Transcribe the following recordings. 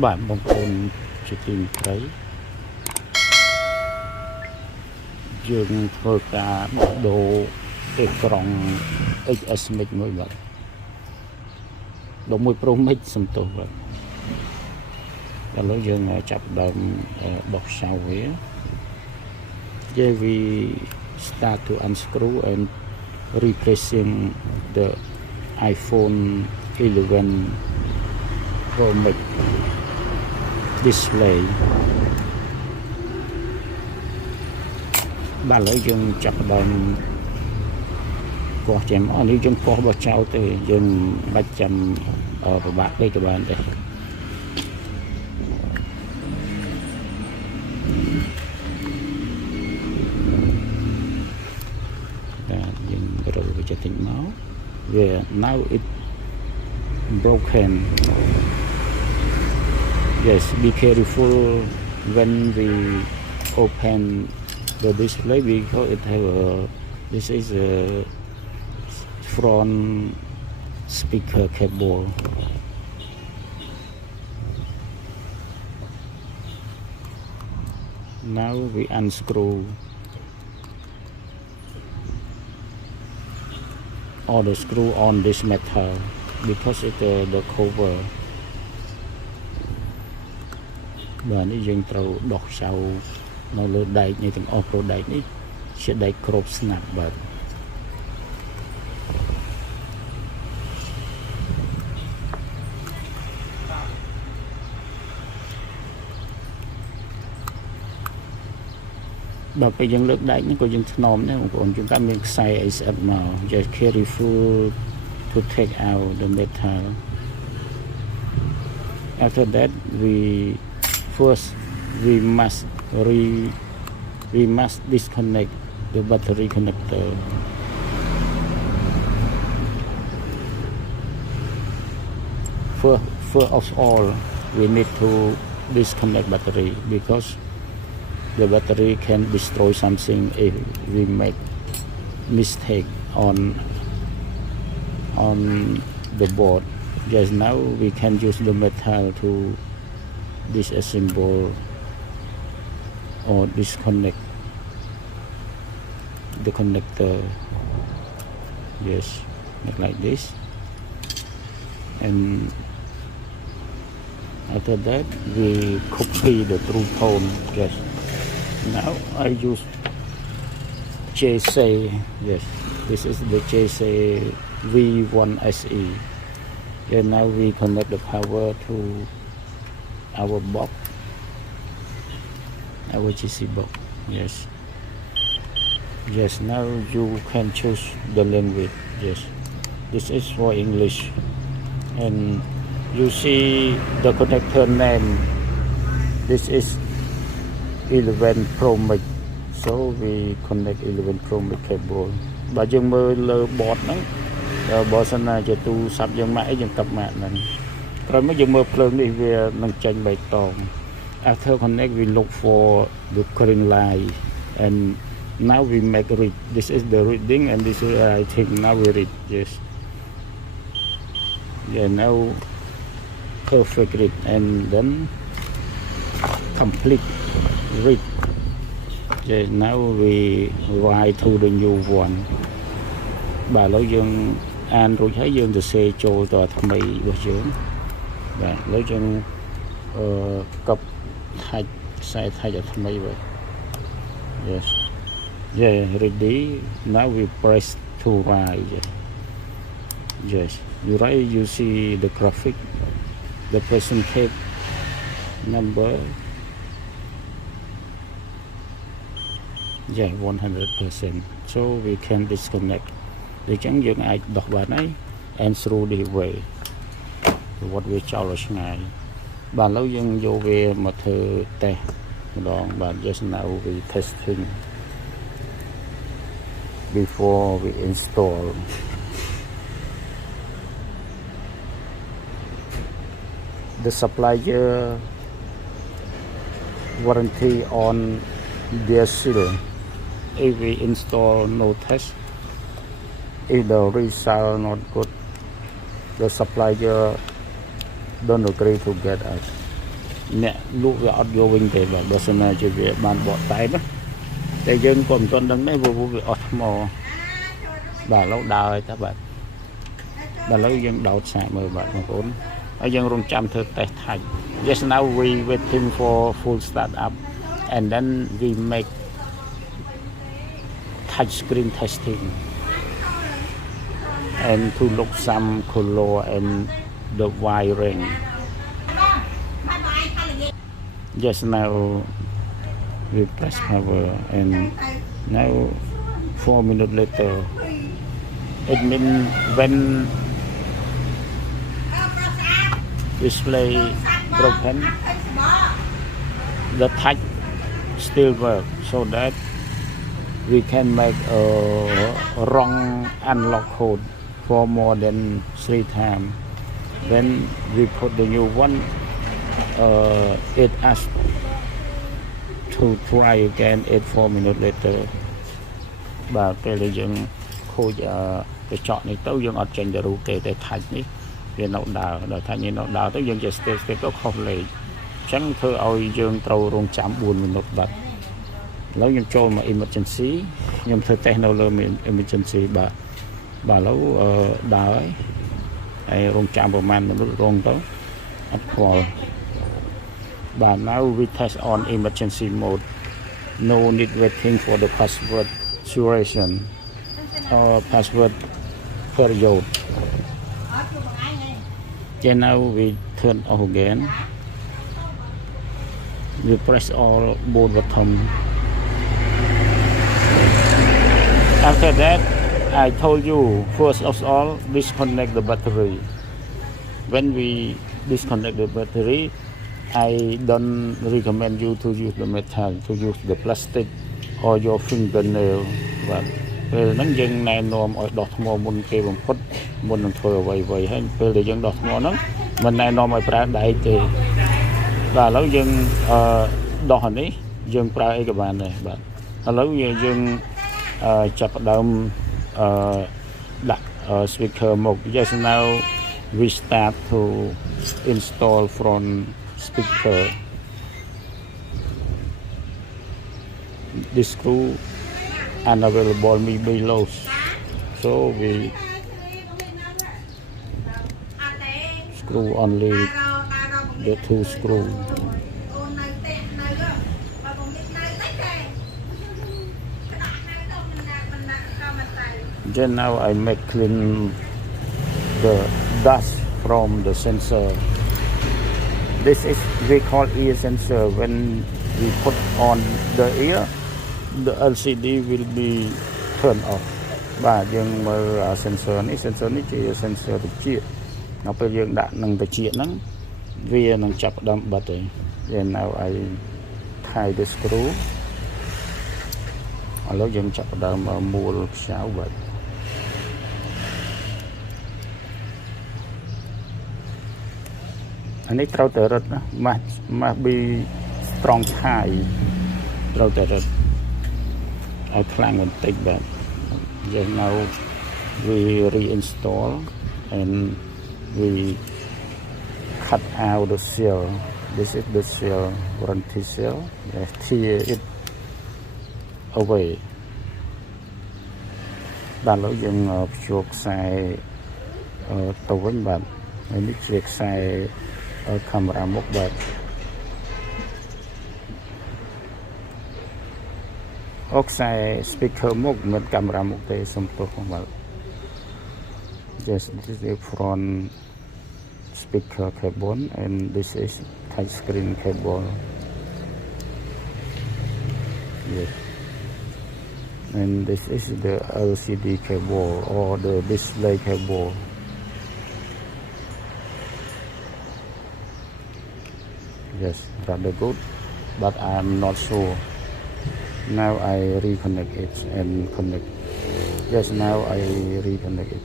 bạn bông ôn chỉ tìm thấy dương thơ cả đồ để còng XS mic mới vậy đồ mùi Promax xâm tổ vậy và lối dương chập đồng bọc sau với we start to unscrew and replacing the iPhone 11 Promax display bà lấy dương chập đồng có chém ở đây dương có bao cháu từ dương bạch chầm ở bạc đây các bạn đây dương rồi về cho tỉnh máu về now it broken. Yes, be careful when we open the display because it have this is a front speaker cable. Now we unscrew all the screw on this metal because it the cover. Và nó dừng trâu đọt sau nó lơ đầy như từng ô đầy ní sẽ đầy crop snap bật và cái dân lực đầy những cô dân nôm đấy còn chúng ta mình xài ASAP màu just careful to take out the metal. After that first we must disconnect the battery connector. First of all, we need to disconnect battery because the battery can destroy something if we make mistake on the board. Just now we can use the metal to disassemble or disconnect the connector. Yes, like this, and after that we copy the true tone. Yes, now I use JC. Yes, this is the JC V1 SE. And now we connect the power to our box, our GC box. Yes, yes, now you can choose the language. Yes, this is for English, and you see the connector name. This is 11Promax, so we connect 11Promax cable. Bà dương mơ lơ bọt đó bỏ sân này cho tu sắp dân mãi dân tập mạng này rồi mới dùng mơ plug đi về nâng tranh bài tòng. After connect we look for the current line and now we make read. This is the reading and this is I think now we read. Yes, yeah, now perfect read and then complete read. Yeah, now we write to the new one. Bà lối dương an rồi thấy dương từ xe trôi tòa thẩm mỹ của dưỡng và lấy chân cặp thay sai thay cho thẩm mỹ vậy. Yes, yeah, ready. Now we press to write. Yes, you write, you see the graphic, the person code number. Yeah, 100%. So we can disconnect. Để chẳng những ai đọc bài này and through the way what we cho là ngày bạn lâu dân vô về mà thơ tè đoạn bạn just now we testing before we install. The supplier warranty on their seal. If we install no test, if the result not good, the supplier don't agree to get us. nè lụa về ọt vô vinh thì bảo sân này chỉ về bàn bỏ tay đó để dân còn con đằng đấy vô về ọt mò bà lâu đời các bạn bà lâu dân đầu xài mời bạn mà vốn ở dân rung trăm thưa tay thành just now we waiting for full start up and then we make touch screen testing and to look some color and the wiring. Just now we press power and now 4 minutes later it means when display broken the touch still work so that we can make a wrong unlock code for more than 3 times. When we put the new one, it asks to try again 4 minutes later. Và cái là dân khôi cái chọn này tới dân ở trên đầu kề để thành này về nấu đào rồi thành như nấu đào tới dân chỉ step có không lệ chẳng thưa ôi dân trâu rong chạm buồn mình một bật lâu dân trôi mà emergency nhưng thưa technology emergency bà lâu đào ấy rong chạm vào man mình rong tới call but now we test on emergency mode no need waiting for the password duration or password period. Then now we turn off again. We press all both buttons. After that, I told you first of all disconnect the battery. When we disconnect the battery, I don't recommend you to use the metal, to use the plastic or your fingernail. But ពេលហ្នឹងយើងណែនាំឲ្យដោះថ្មមុនគេបំផុតមុននឹងធ្វើអ្វីៗហើយពេលដែលយើងដោះថ្មហ្នឹងមិនណែនាំឲ្យប្រើដៃទេបាទឥឡូវយើងដោះអានេះយើងប្រើអីក៏បានដែរបាទឥឡូវយើងចាប់ផ្ដើមដាក់ speaker មក Yes now we start to install front speaker. This screw unavailable me below, so we screw only the 2 screws. Then now I make clean the dust from the sensor. This is we call ear sensor. When we put on the ear, the LCD will be turned off. បាទយើងមើល sensor នេះជា sensor ត្រជាក់ដល់ពេលយើងដាក់នឹងត្រជាក់ហ្នឹងវានឹងចាប់ផ្ដើមបិទហើយ Then now I tie the screw ឥឡូវយើងចាប់ផ្ដើមមូលខ្សៅបាទអានេះត្រូវតែរឹតណា must be strong tie ត្រូវតែរឹតឲ្យខ្លាំងបន្តិចបាទយើងនៅ we reinstall and we cut out the seal. This is the seal, warranty seal. Tear it away. បាទឥឡូវយើងភ្ជាប់ខ្សែទៅវិញបាទហើយនេះជាខ្សែកាមេរ៉ាមុខបាទខ្សែ speaker មុខមិនកាមេរ៉ាមុខទេសុំទោសផងបាទ Yes, this is the front speaker cable and this is touch screen cable. Yes. And this is the LCD cable or the display cable. Yes, rather good, but I am not sure. Now I reconnect it and connect. Yes, now I reconnect it.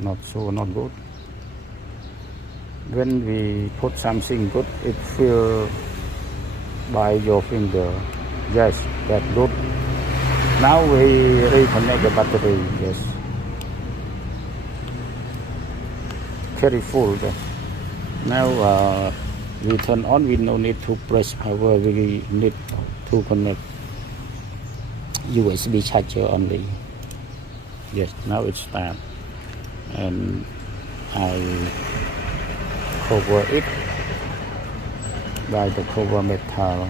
Not so, not good. When we put something good, it feel by your finger. Yes, that's good. Now we reconnect the battery. Yes. Careful. Now we turn on, we no need to press power, we need to connect USB charger only. Yes, now it starts, and I cover it by the cover metal.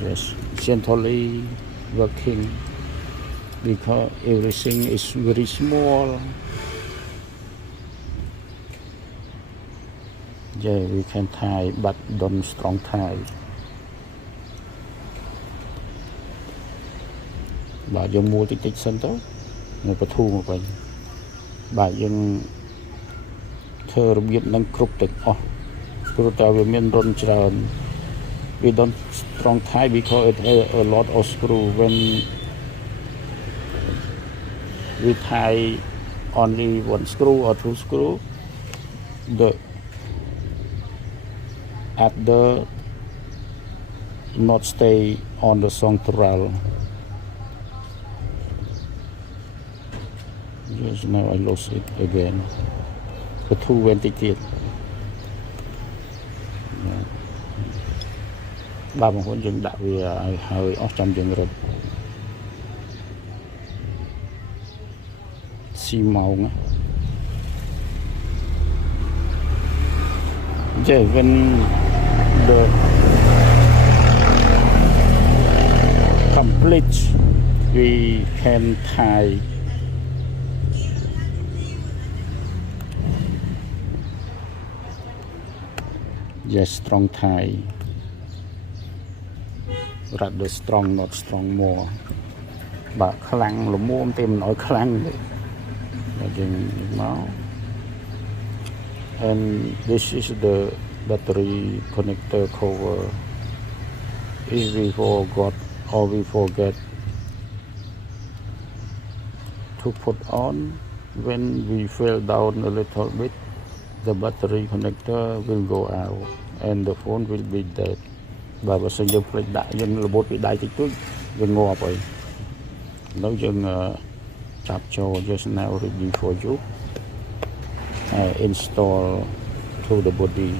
Yes, gently working because everything is very small. Yeah, we can tie, but don't strong tie. បាទយើងមួលតិចសិនទៅនៅបធូរមកវិញបាទយើងធ្វើរបៀបនឹងគ្រប់ទាំងអស់ព្រោះតែវាមានរុនច្រើន we don't strong tie because it has a lot of screw. When we tie only one screw or two screw, the other not stay on the central. Yes, now I lost it again. The two went it. Ba bằng hỗn dừng đạo vì hơi óc trong dừng rồi. Xi màu nữa. Yeah, when the complete, we can tie. Yes, strong tie. Rather strong, not strong more. But khlang là mua tìm nói khlang đấy. Now. And this is the battery connector cover. If we forgot or we forget to put on, when we fell down a little bit, the battery connector will go out and the phone will be dead. Vàបើសិនយើងភ្លេចដាក់យើងរបូតពីដៃតិចតួចវាងាប់ហើយនៅយើងចាប់ចូល just now ready for you. Install to the body,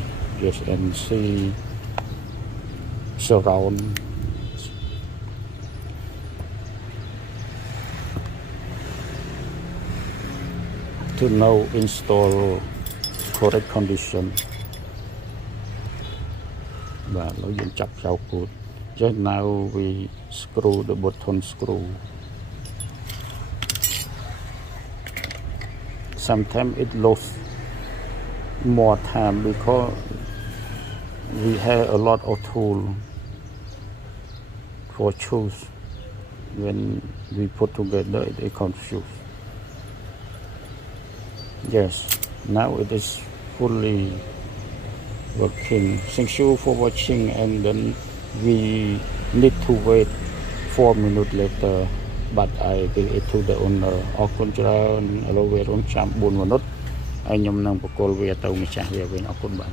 yes, and see surround. To know install correct condition. Và nó dùng chặt vào cột. Just now we screw the button screw. Sometimes it lost more time because we have a lot of tool for choose. When we put together, it confused. Yes, now it is fully working. Thank you for watching, and then we need to wait 4 minutes later, but I give it to the owner. អរគុណច្រើនឥឡូវវារងចាំ4 minutes ហើយខ្ញុំនឹងបកគលវាទៅម្ចាស់វាវិញអរគុណបាទ